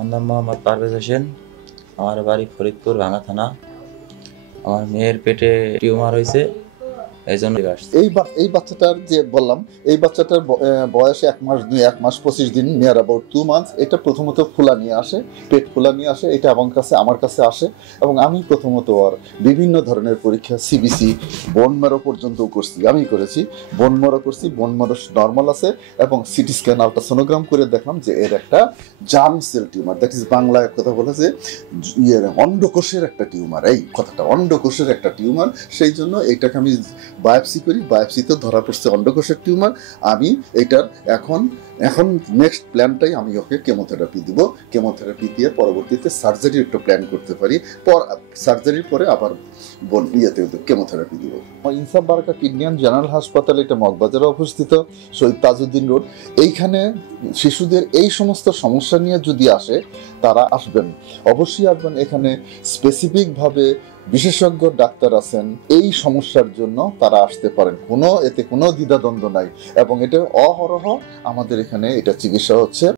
আমার নাম মোহাম্মদ পারভেজ হোসেন। আমার বাড়ি ফরিদপুর ভাঙা থানা। আমার মেয়ের পেটে টিউমার হয়েছে, এই জন্য আসছে। এই বাচ্চাটার যে বললাম, এই বাচ্চাটার বয়স 1 মাস 1 মাস 25 দিন, নিয়ার অ্যাবাউট 2 মান্থস। এটা প্রথমত ফুলা নিয়ে আসে, পেট ফুলা নিয়ে আসে। এটা আমার কাছে আসে এবং আমি প্রথমত ওর বিভিন্ন ধরনের পরীক্ষা, সিবিসি, বোন ম্যারো পর্যন্ত করছি। আমি করেছি, বোন ম্যারো করছি, বোন ম্যারো নর্মাল আছে এবং সিটি স্ক্যান, আলট্রাসোনোগ্রাম করে দেখলাম যে এর একটা germ cell tumour, that is বাংলায় কথা বলে যে অন্ডকোষের একটা টিউমার। এই কথাটা, অন্ডকোষের একটা টিউমার। সেই জন্য এইটাকে আমি বায়োপসি করি, বায়োপসিতে ধরা পড়ছে অন্ডকোষের টিউমার। আমি এটার এখন নেক্সট প্ল্যানটাই আমি ওকে কেমোথেরাপি দিব। কেমোথেরাপি দিয়ে পরবর্তীতে সার্জারি একটা প্ল্যান করতে পারি। সার্জারির পরে আবার কেমোথেরাপি দিব। ইনসাফ বারাকা কিডনি অ্যান্ড জেনারেল হাসপাতাল, এটা মগবাজারে অবস্থিত, শহীদ তাজউদ্দিন রোড। এইখানে শিশুদের এই সমস্ত সমস্যা নিয়ে যদি আসে, তারা আসবেন, অবশ্যই আসবেন। এখানে স্পেসিফিকভাবে বিশেষজ্ঞ ডাক্তার আছেন এই সমস্যার জন্য, তারা আসতে পারেন। এতে কোনো দ্বিধাদ্বন্দ্ব নাই এবং এটা অহরহ আমাদের এখানে এটা চিকিৎসা হচ্ছে।